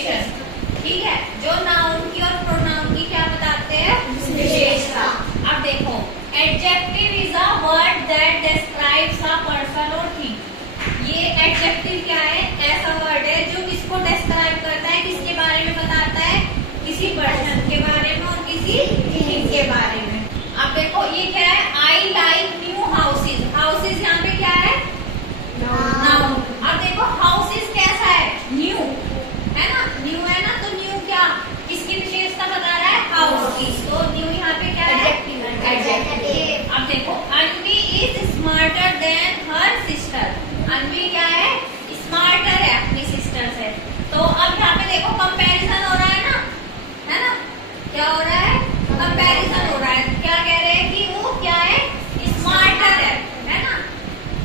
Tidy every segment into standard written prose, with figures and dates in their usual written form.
विशेषण, ठीक है, जो नाउन की और प्रोनाउन की क्या बताते हैं, विशेषता। अब देखो, adjective is a word that describes a person और थिंग। ये एडजेक्टिव क्या है, ऐसा वर्ड है जो किसको डिस्क्राइब करता है, किसके बारे में बताता है, किसी पर्सन के बारे में और किसी थिंग के बारे में। अब देखो ये क्या है, I like new houses. Houses यहाँ पे क्या है, नाउन। अब देखो हाउसेज कैसा है, न्यू है ना, न्यू है ना, तो न्यू क्या, किसकी विशेषता बता रहा है, हाउस की, तो न्यू यहाँ पे क्या है, एडजेक्टिव। अब देखो, Anvi is smarter than her sister. Anvi क्या है, स्मार्टर है अपनी सिस्टर से। तो अब यहाँ पे देखो कंपैरिजन हो रहा है ना, है ना, क्या हो रहा है, कंपैरिजन हो रहा है। क्या कह रहे हैं कि वो क्या है, स्मार्टर है ना।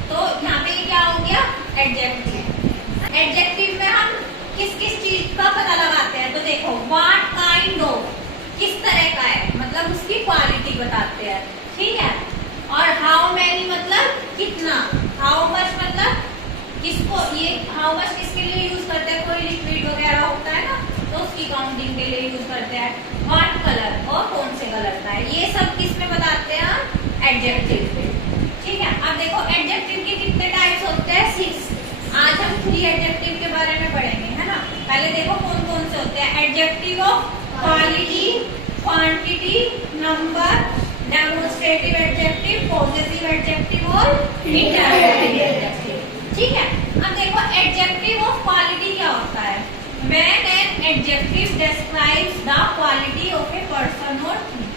तो यहाँ पे क्या हो गया, एडजेक्टिव। एडजेक्टिव में हम किस किस चीज का पता लगाते हैं, तो देखो व्हाट काइंड ऑफ, किस तरह का है, मतलब उसकी क्वालिटी बताते हैं, ठीक है। और हाउ मैनी मतलब कितना, हाउ मच मतलब किसको, ये हाउ मच किसके लिए यूज करते हैं, कोई लिक्विड वगैरह होता है ना, तो उसकी काउंटिंग के लिए यूज करते हैं। व्हाट कलर, और कौन से कलर का है, ये सब किस में बताते हैं, एडजेक्टिव पे, ठीक है। अब देखो एडजेक्टिव के कितने टाइप्स होते हैं, 6। आज हम 3 एडजेक्टिव के बारे में पढ़ेंगे, है ना। पहले देखो कौन कौन से होते हैं, adjective of quality, quantity, number, demonstrative adjective, positive adjective और इंटरजेक्टिव एडजेक्टिव, ठीक है। अब देखो एडजेक्टिव ऑफ क्वालिटी क्या होता है, when an adjective describes the quality of a person और थिंग,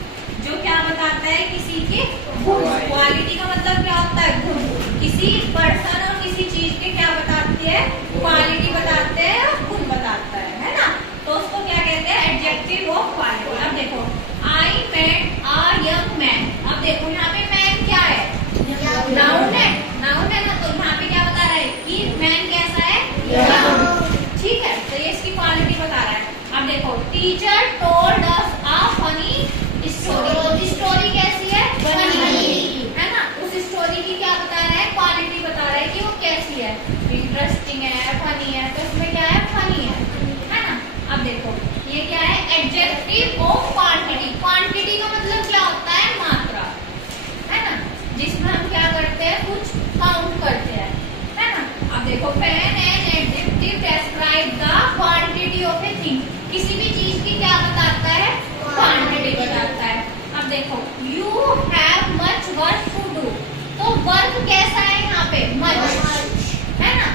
जो क्या बताता है, किसी के गुण। क्वालिटी का मतलब क्या होता है, गुण। किसी पर्सन और किसी चीज के क्या बताती है, क्वालिटी बताते हैं और गुण बताता है ना, तो उसको क्या कहते हैं, एडजेक्टिव ऑफ क्वालिटी। अब देखो, I met a young man. अब देखो यहाँ पे मैन क्या है, नाउन है, नाउन है ना, तो यहाँ पे क्या बता रहा है कि मैन कैसा है, ठीक है, तो ये इसकी क्वालिटी बता रहा है। अब देखो, teacher told us a funny story. Story कैसी है, फनी है ना, उस स्टोरी की क्या बता रहा है, क्वालिटी बता रहा है कि वो कैसी है, इंटरेस्टिंग है, फनी है, तो इसमें क्या है, फनी है ना। अब देखो ये क्या है, एडजेक्टिव ऑफ क्वांटिटी। क्वांटिटी का मतलब क्या होता है, मात्रा, है ना, जिसमें हम क्या करते हैं, कुछ काउंट करते हैं, है ना। अब देखो, when an adjective describe the quantity of a thing, किसी भी चीज की क्या बताता है, क्वांटिटी बताता है। अब देखो, you have much work to do, तो वर्क कैसा है यहाँ पे, मच, है ना,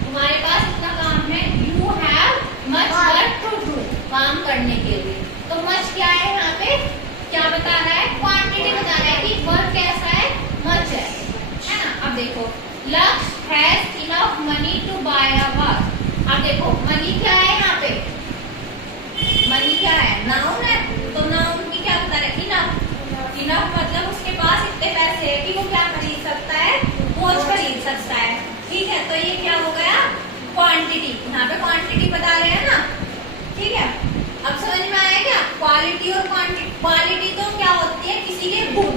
तुम्हारे पास इतना काम है, you have much work to do, काम करने के लिए। तो मच क्या है यहाँ पे, क्या बता रहा है, क्वांटिटी बता रहा है कि वर्क कैसा है, मच है ना। अब देखो, Lakshya has enough money to buy a watch. अब देखो मनी क्या है यहाँ पे, मनी क्या है, नाउन है, तो नाउन की क्या बता रहे हैं, इनफ। इनफ मतलब उसके पास इतने पैसे है कि वो क्या खरीद सकता है, वॉच खरीद सकता है, ठीक है। तो ये क्या हो गया, क्वांटिटी, यहाँ पे क्वांटिटी बता रहे हैं ना, ठीक है। अब समझ में आया क्या, क्वालिटी और क्वांटिटी। क्वालिटी तो क्या होती है, किसी के गुण,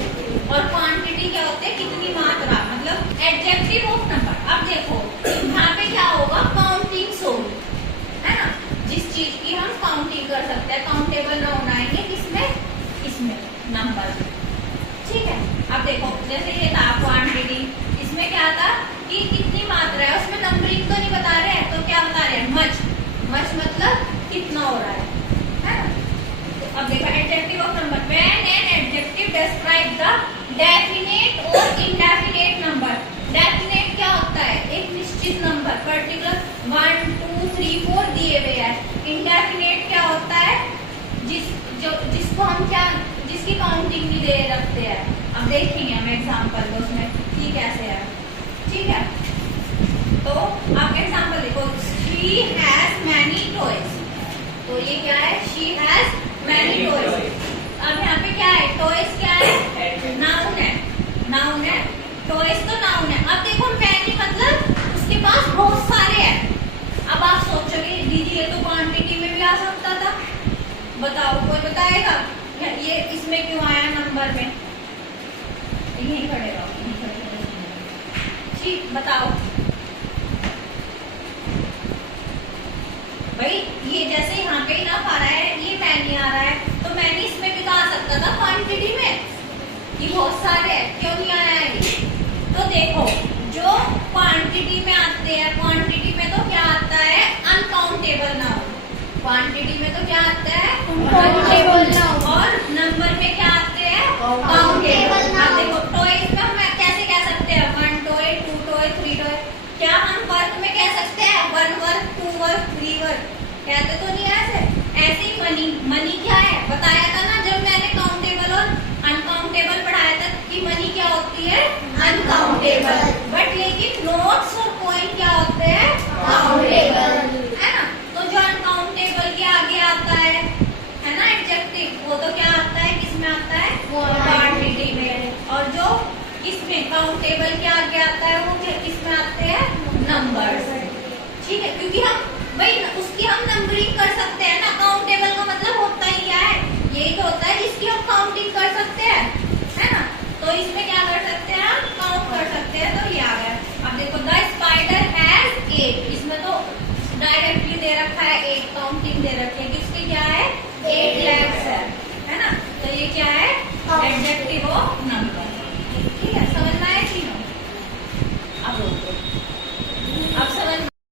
और क्वांटिटी क्या होती है, कितनी मात्रा, मतलब एडजेक्टिव ऑफ नंबर। अब देखो यहाँ पे क्या होगा, काउंटिंग सोल, है ना, जिस चीज की हम काउंटिंग कर सकते हैं, काउंटेबल नाउन आएंगे किसमें, इसमें, नंबर, ठीक है। अब देखो जैसे ये था क्वांटिटी, इसमें क्या था कि कितनी मात्रा है, उसमें नंबरिंग तो नहीं बता रहे हैं, तो क्या बता रहे हैं, मच। मच मतलब कितना हो रहा है ना। तो अब देखो adjective of number, when an adjective describe the definite और इनडेफिनेट नंबर। डेफिनेट क्या होता है, एक निश्चित नंबर, पर्टिकुलर 1 2 3 4 दिए हुए हैं। इनडेफिनेट क्या होता है, जिसको हम क्या, जिसकी काउंटिंग नहीं दे रखते हैं। अब देखेंगे हम एग्जांपल उसमें कि कैसे है, ठीक है। तो आप एग्जांपल देखो, शी हैज मैनी टॉयज, तो ये क्या है, शी हैज मैनी टॉयज। अब यहाँ पे क्या है, टॉयज क्या है, नाउन है, नाउन है, टॉयज तो नाउन है। अब देखो मैनी मतलब उसके पास बहुत सारे हैं। अब आप सोचोगे दीदी ये तो क्वांटिटी में भी आ सकता था, बताओ कोई बताएगा, ये इसमें क्यों आया नंबर में, यहीं खड़े रहो, यहीं खड़े रहो, ठीक, बताओ भाई। ये कि बहुत सारे हैं, क्यों नहीं आया ये? तो देखो जो क्वांटिटी में आते हैं, क्वांटिटी में तो क्या आता है? Uncountable noun. क्वांटिटी में तो क्या आता है? Uncountable noun. और नंबर में क्या आते हैं? Countable noun. देखो टॉयज में हम कैसे कह सकते हैं? 1 टॉय, 2 टॉय, 3 टॉय। क्या हम वर्क में कह सकते हैं 1 वर्क, 2 वर्क, 3 वर्क? कहते तो नहीं ऐसे। ऐसे ही मनी, मनी क्या है? बताया था ना जब मैंने काउंटेबल और अनकाउंटेबल पढ़ाया था कि मनी क्या होती है? अनकाउंटेबल। बट लेकिन नोट्स और कॉइन क्या होते हैं? काउंटेबल, है ना? तो जो अनकाउंटेबल के आगे आता है ना एडजेक्टिव, वो तो क्या आता है? किस में आता है? क्वांटिटी में। और जो इसमें काउंटेबल के आगे आता है वो किस में आते हैं? नंबर्स। ठीक है, क्योंकि हम भाई उसकी हम नंबरिंग कर सकते हैं ना। काउंटेबल का मतलब होता ही क्या है? यही तो होता है जिसकी हम काउंटिंग कर सकते हैं।